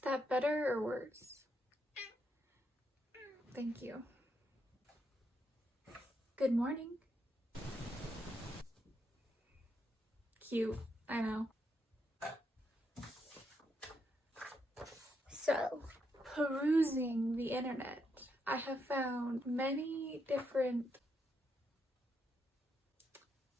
Is that better or worse? Thank you. Good morning. Cute, I know. So, perusing the internet, I have found many different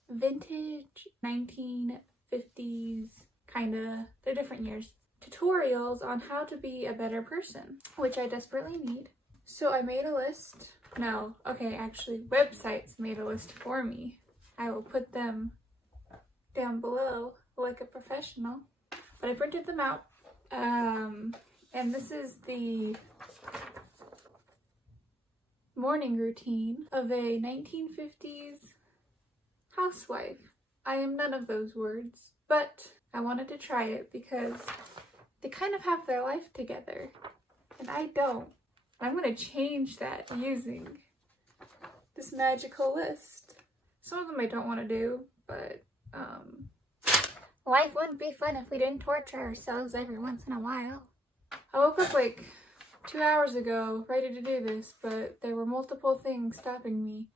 vintage 1950s kinda, they're different years, tutorials on how to be a better person, which I desperately need. So I made a list. No, okay, actually websites made a list for me. I will put them down below like a professional, but I printed them out. And this is the morning routine of a 1950s housewife. I am none of those words, but I wanted to try it because they kind of have their life together, and I don't. I'm gonna change that using this magical list. Some of them I don't want to do, but life wouldn't be fun if we didn't torture ourselves every once in a while. I woke up like 2 hours ago ready to do this, but there were multiple things stopping me,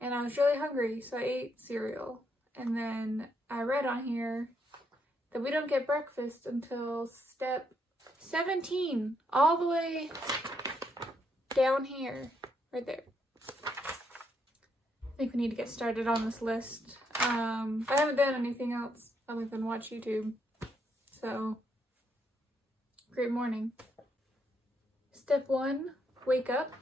and I was really hungry, so I ate cereal. And then I read on here that we don't get breakfast until step 17, all the way down here, right there. I think we need to get started on this list. I haven't done anything else other than watch YouTube, so great morning. Step 1, wake up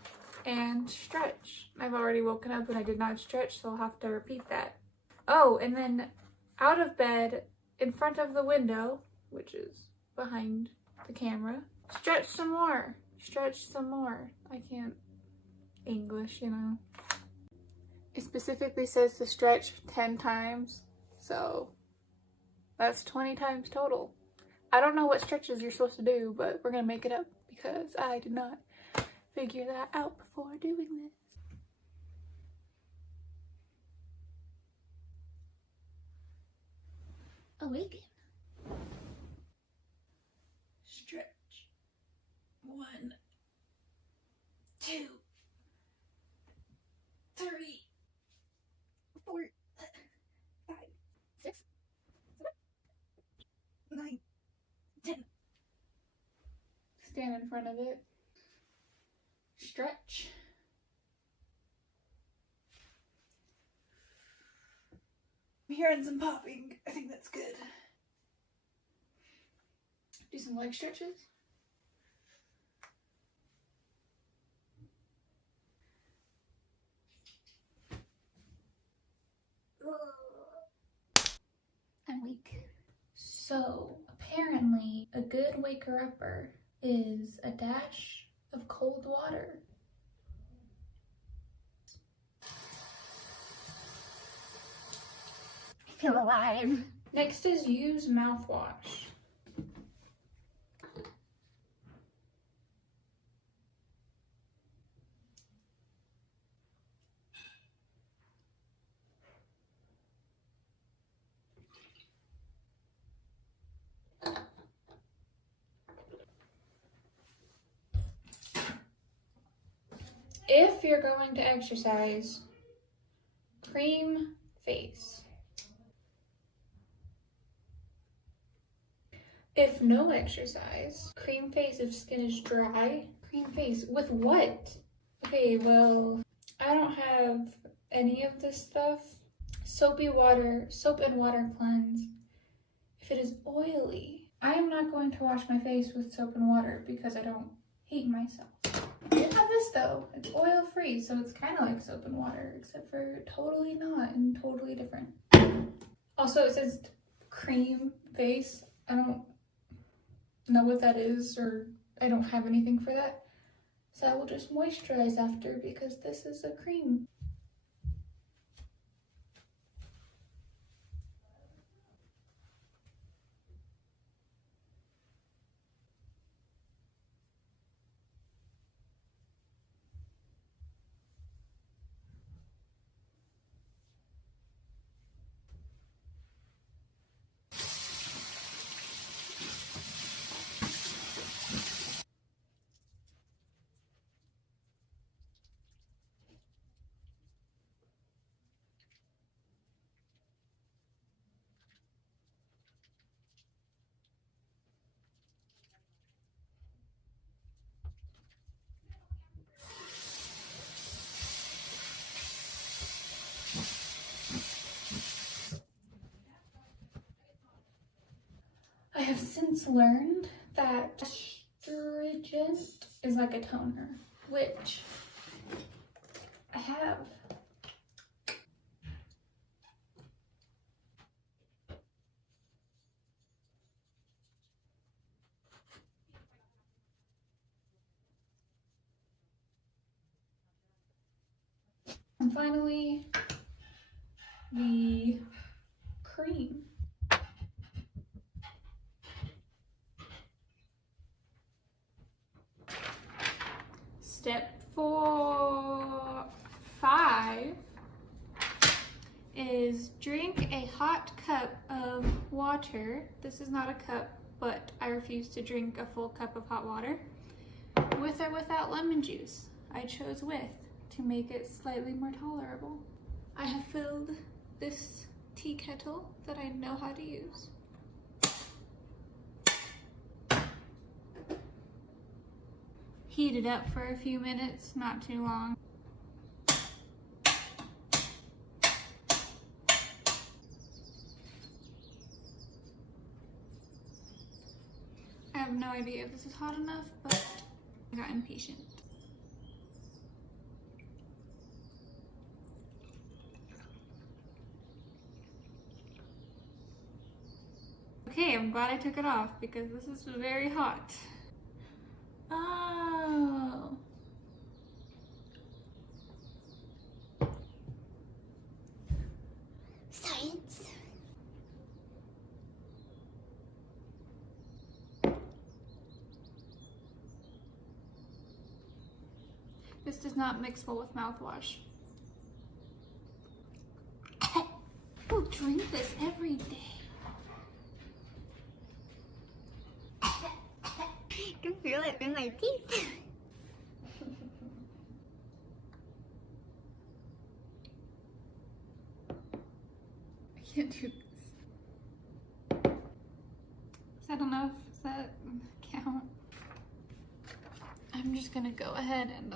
and stretch. I've already woken up and I did not stretch, so I'll have to repeat that. Oh, and then out of bed, in front of the window, which is behind the camera, stretch some more. Stretch some more. I can't English, you know. It specifically says to stretch 10 times, so that's 20 times total. I don't know what stretches you're supposed to do, but we're gonna make it up because I did not figure that out before doing this. Awaken. Stretch. 1, 2, 3, 4, 5, 6, 7, 9, 10. Stand in front of it. Stretch. I'm hearing some popping. I think that's good. Do some leg stretches. I'm weak. So apparently a good waker-upper is a dash of cold water. I feel alive. Next is use mouthwash. If you're going to exercise, cream face. If no exercise, cream face if skin is dry. Cream face with what? Okay, well, I don't have any of this stuff. Soapy water, soap and water cleanse. If it is oily, I am not going to wash my face with soap and water because I don't hate myself. I do have this though. It's oil free, so it's kind of like soap and water, except for totally not and totally different. Also, it says cream face. I don't know what that is, or I don't have anything for that. So I will just moisturize after because this is a cream. since learned that astringent is like a toner, which I have. And finally, the cream. Step 5 is drink a hot cup of water. This is not a cup, but I refuse to drink a full cup of hot water. With or without lemon juice. I chose with to make it slightly more tolerable. I have filled this tea kettle that I know how to use. Heat it up for a few minutes, not too long. I have no idea if this is hot enough, but I got impatient. Okay, I'm glad I took it off because this is very hot. Oh. Science. This does not mix well with mouthwash. Who drink this every day? I can feel it in my teeth. I can't do this. Is that enough? Does that count? I'm just gonna go ahead and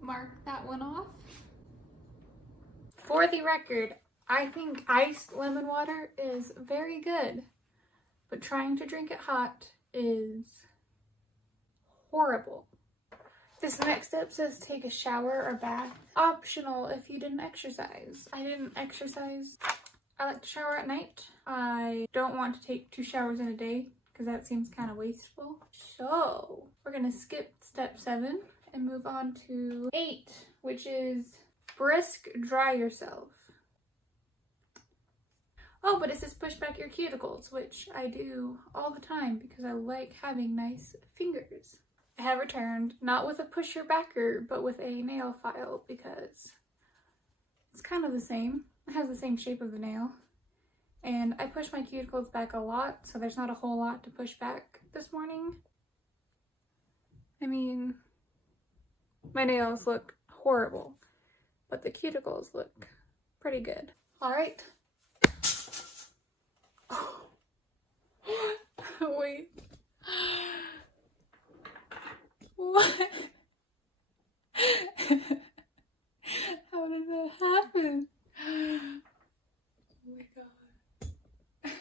mark that one off. For the record, I think iced lemon water is very good, but trying to drink it hot is horrible. This next step says take a shower or bath. Optional if you didn't exercise. I didn't exercise. I like to shower at night. I don't want to take 2 showers in a day because that seems kind of wasteful. So we're gonna skip step 7 and move on to 8, which is brisk dry yourself. Oh, but it says push back your cuticles, which I do all the time because I like having nice fingers. I have returned, not with a pusher backer, but with a nail file because it's kind of the same. It has the same shape of the nail. And I push my cuticles back a lot, so there's not a whole lot to push back this morning. I mean, my nails look horrible, but the cuticles look pretty good. All right. Wait. What? How did that happen? Oh my god.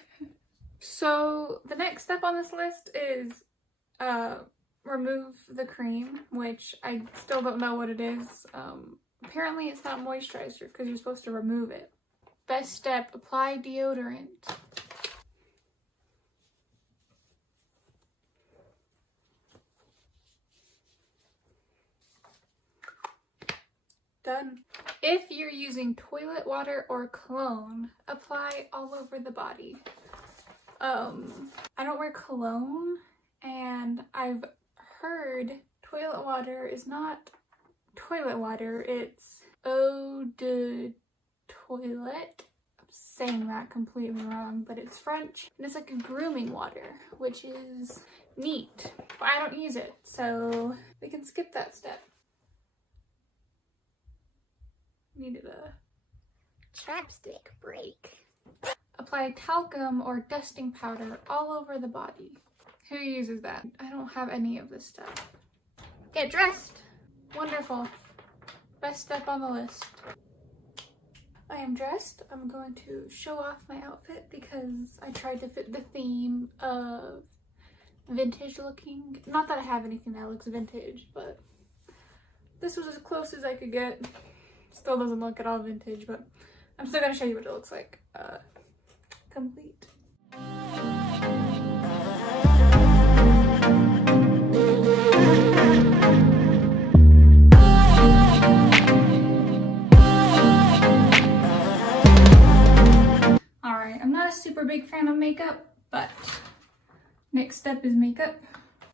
So the next step on this list is remove the cream, which I still don't know what it is. Apparently it's not moisturizer because you're supposed to remove it. Best step, apply deodorant. Done. If you're using toilet water or cologne, apply all over the body. I don't wear cologne, and I've heard toilet water is not toilet water, it's eau de toilette. I'm saying that completely wrong, but it's French, and it's like a grooming water, which is neat, but I don't use it, so we can skip that step. Needed a Chapstick break. Apply talcum or dusting powder all over the body. Who uses that? I don't have any of this stuff. Get dressed. Wonderful. Best step on the list. I am dressed. I'm going to show off my outfit because I tried to fit the theme of vintage looking. Not that I have anything that looks vintage, but this was as close as I could get. Still doesn't look at all vintage, but I'm still gonna show you what it looks like. Complete. Alright, I'm not a super big fan of makeup, but next step is makeup.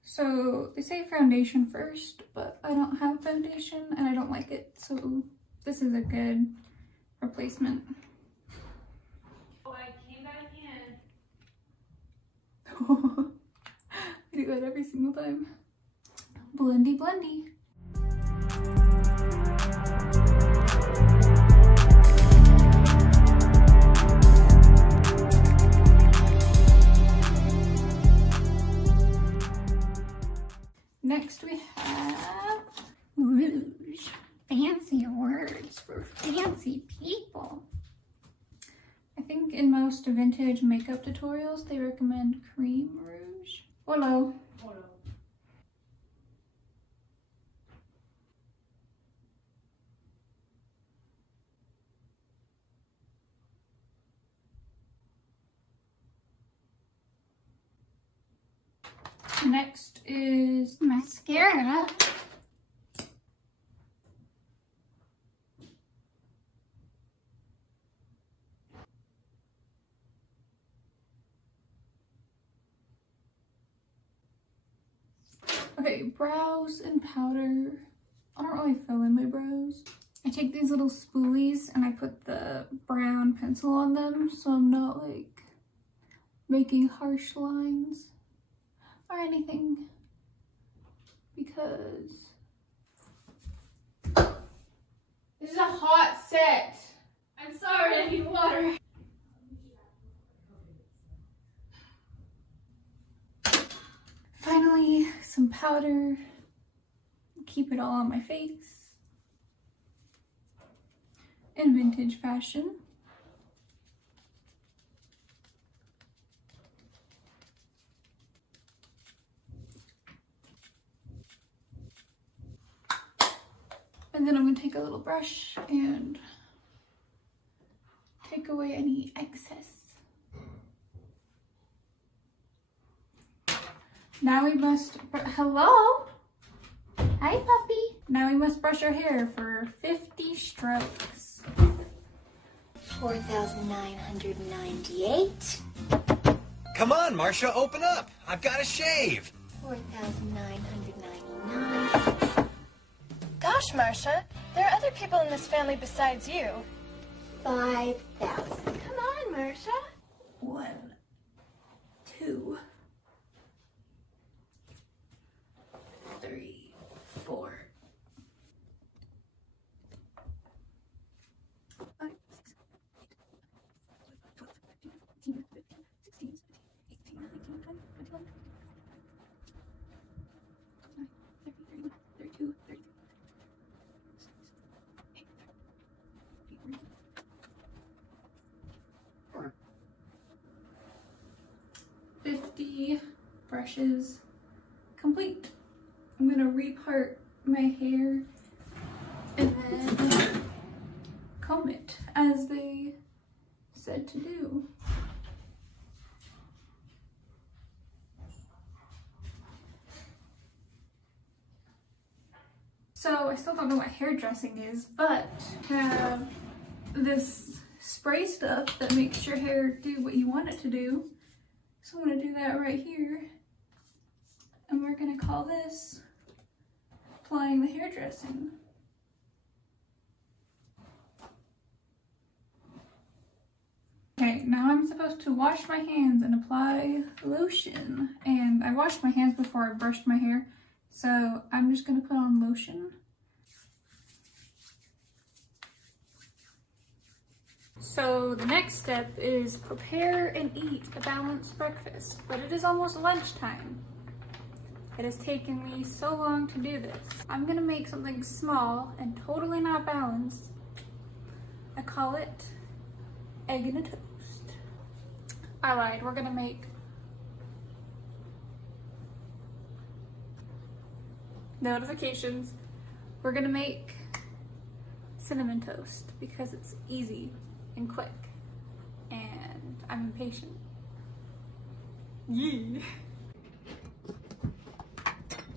So they say foundation first, but I don't have foundation and I don't like it, so this is a good replacement. Oh, I came back in. I do that every single time. Blendy blendy. Next we have Rouge. Fancy words for fancy people. I think in most vintage makeup tutorials they recommend cream rouge. Hello. Next is Mascara. okay, brows and powder. I don't really fill in my brows. I take these little spoolies and I put the brown pencil on them so I'm not like making harsh lines or anything, because this is a hot set. I'm sorry, I need water. Finally, some powder. Keep it all on my face. In vintage fashion. And then I'm going to take a little brush and take away any excess. Now we must, hello? Hi, puppy. Now we must brush our hair for 50 strokes. 4,998. Come on, Marcia, open up. I've got to shave. 4,999. Gosh, Marcia, there are other people in this family besides you. 5,000. Come on, Marcia. 1, 2, 3, 4, 5, 6, 7, 8, 9, 10, 11, 12, 13, 14, 15, 16, 17, 18, 19, 20, 21, 22, 23, 50 brushes complete. I'm gonna repart my hair and then comb it as they said to do. So I still don't know what hairdressing is, but I have this spray stuff that makes your hair do what you want it to do. So I'm gonna do that right here. And we're gonna call this applying the hairdressing. Okay, now I'm supposed to wash my hands and apply lotion. And I washed my hands before I brushed my hair, so I'm just gonna put on lotion. So the next step is prepare and eat a balanced breakfast, but it is almost lunchtime. It has taken me so long to do this. I'm gonna make something small and totally not balanced, I call it egg and a toast. I lied, we're gonna make notifications. We're gonna make cinnamon toast because it's easy and quick and I'm impatient. Yee.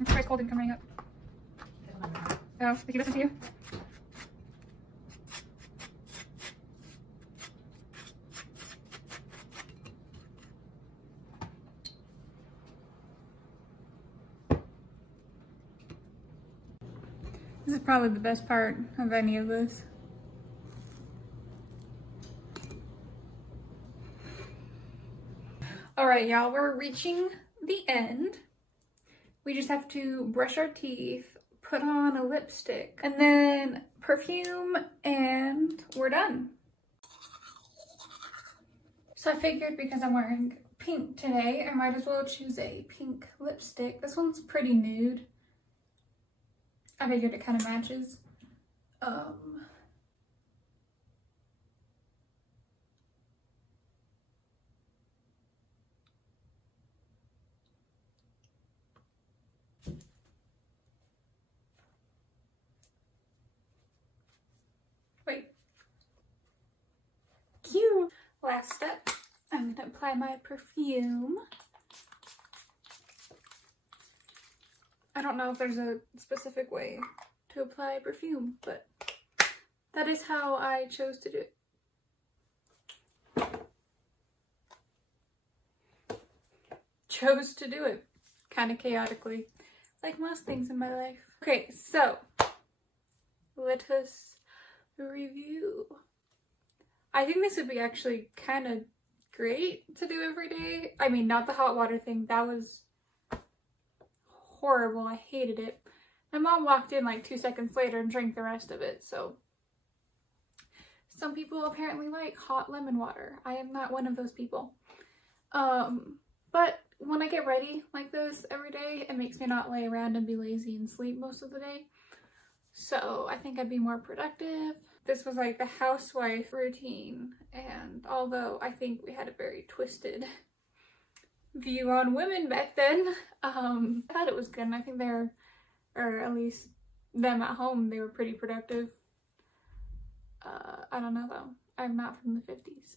I'm sorry, it's cold and coming up. Oh, did he listen to you? This is probably the best part of any of this. All right, y'all, we're reaching the end. We just have to brush our teeth, put on a lipstick, and then perfume, and we're done. So I figured because I'm wearing pink today, I might as well choose a pink lipstick. This one's pretty nude. I figured it kind of matches. Wait. Cute. Last step, I'm gonna apply my perfume. I don't know if there's a specific way to apply perfume, but that is how I chose to do it. Chose to do it kind of chaotically, like most things in my life. Okay, so let us review. I think this would be actually kind of great to do every day. I mean, not the hot water thing. That was horrible. I hated it. My mom walked in like 2 seconds later and drank the rest of it. So some people apparently like hot lemon water. I am not one of those people. But when I get ready like this every day, it makes me not lay around and be lazy and sleep most of the day. So I think I'd be more productive. This was like the housewife routine, and although I think we had a very twisted view on women back then, I thought it was good, and I think they're, or at least them at home, they were pretty productive. I don't know though. I'm not from the 50s.